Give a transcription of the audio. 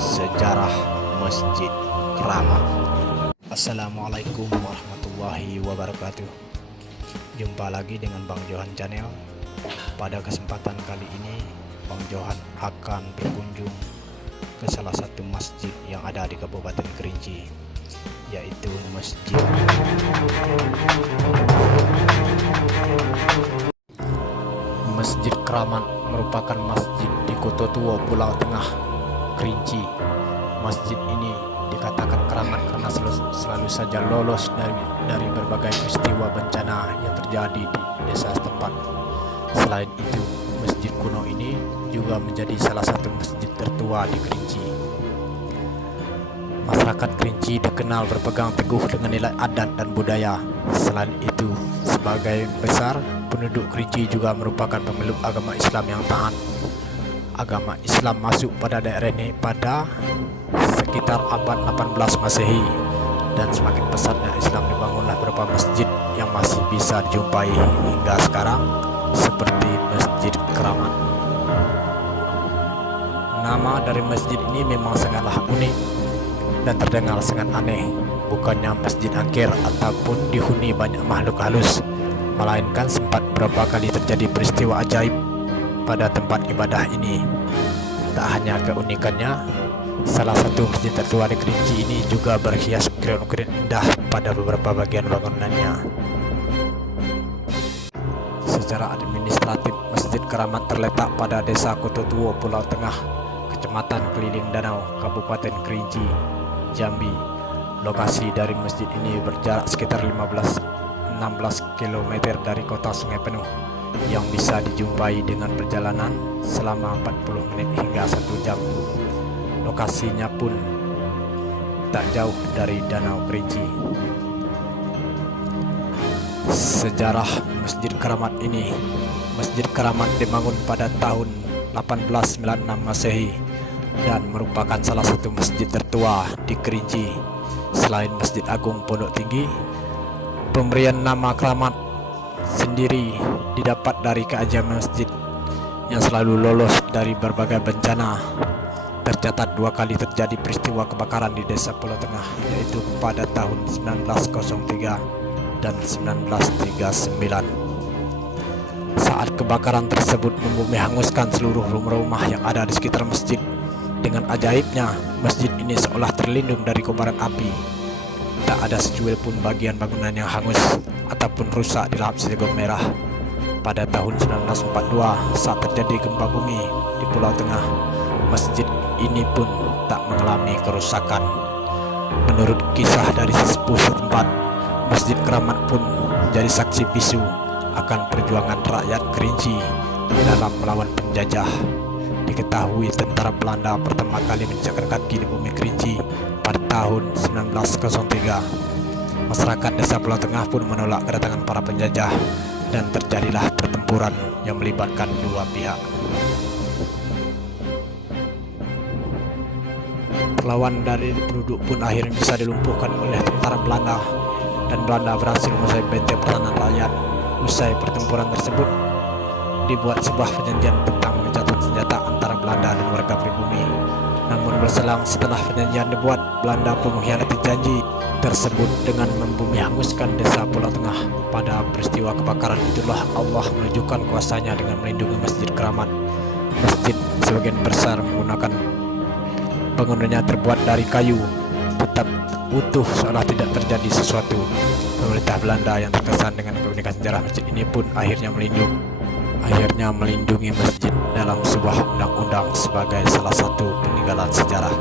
Sejarah Masjid Keramat. Assalamualaikum warahmatullahi wabarakatuh. Jumpa lagi dengan Bang Johan Channel. Pada kesempatan kali ini Bang Johan akan berkunjung ke salah satu masjid yang ada di Kabupaten Kerinci, yaitu Masjid Keramat. Merupakan masjid di Kota Tua, Pulau Tengah, Kerinci. Masjid ini dikatakan keramat karena selalu saja lolos dari berbagai peristiwa bencana yang terjadi di desa setempat. Selain itu, masjid kuno ini juga menjadi salah satu masjid tertua di Kerinci. Masyarakat Kerinci dikenal berpegang teguh dengan nilai adat dan budaya. Selain itu, sebagai besar penduduk Kerinci juga merupakan pemeluk agama Islam yang taat. Agama Islam masuk pada daerah ini pada sekitar abad 18 Masehi, dan semakin pesatnya Islam dibangunlah beberapa masjid yang masih bisa dijumpai hingga sekarang, seperti Masjid Keramat. Nama dari masjid ini memang sangatlah unik dan terdengar sangat aneh. Bukannya masjid angker ataupun dihuni banyak makhluk halus, melainkan sempat beberapa kali terjadi peristiwa ajaib pada tempat ibadah ini. Tak hanya keunikannya, salah satu masjid tertua di Kerinci ini juga berhias ukiran-ukiran indah pada beberapa bagian bangunannya. Secara administratif, Masjid Keramat terletak pada Desa Kota Tua, Pulau Tengah, Kecamatan Keliling Danau, Kabupaten Kerinci, Jambi. Lokasi dari masjid ini berjarak sekitar 16 km dari kota Sungai Penuh, yang bisa dijumpai dengan perjalanan selama 40 menit hingga 1 jam. Lokasinya pun tak jauh dari Danau Kerinci. Sejarah Masjid Keramat ini. Masjid Keramat dibangun pada tahun 1896 Masehi dan merupakan salah satu masjid tertua di Kerinci. Selain Masjid Agung Pondok Tinggi, pemberian nama Keramat sendiri didapat dari keajaiban masjid yang selalu lolos dari berbagai bencana. Tercatat 2 kali terjadi peristiwa kebakaran di Desa Pulau Tengah, yaitu pada tahun 1903 dan 1939. Saat kebakaran tersebut membumi hanguskan seluruh rumah-rumah yang ada di sekitar masjid. Dengan ajaibnya, masjid ini seolah terlindung dari kobaran api. Tak ada secuil pun bagian bangunan yang hangus ataupun rusak dilahap segel merah. Pada tahun 1942, saat terjadi gempa bumi di Pulau Tengah, masjid ini pun tak mengalami kerusakan. Menurut kisah dari sesepuh setempat, Masjid Keramat pun menjadi saksi bisu akan perjuangan rakyat Kerinci dalam melawan penjajah. Diketahui tentara Belanda pertama kali menjejakkan kaki di bumi Kerinci pada tahun 1903. Masyarakat Desa Pulau Tengah pun menolak kedatangan para penjajah, dan terjadilah pertempuran yang melibatkan dua pihak. Perlawan dari penduduk pun akhirnya bisa dilumpuhkan oleh tentara Belanda, dan Belanda berhasil menguasai benteng pertahanan rakyat. Usai pertempuran tersebut, dibuat sebuah perjanjian tentang gencatan senjata antara Belanda dan warga pribumi. Namun berselang setelah perjanjian dibuat, Belanda pun mengkhianati janji tersebut dengan membumi hanguskan Desa Pulau Tengah. Pada peristiwa kebakaran itulah Allah menunjukkan kuasanya dengan melindungi Masjid Keramat. Masjid sebagian besar menggunakan bangunannya terbuat dari kayu, tetap utuh seolah tidak terjadi sesuatu. Pemerintah Belanda yang terkesan dengan keunikan sejarah masjid ini pun akhirnya melindungi masjid dalam sebuah undang-undang sebagai salah satu peninggalan sejarah.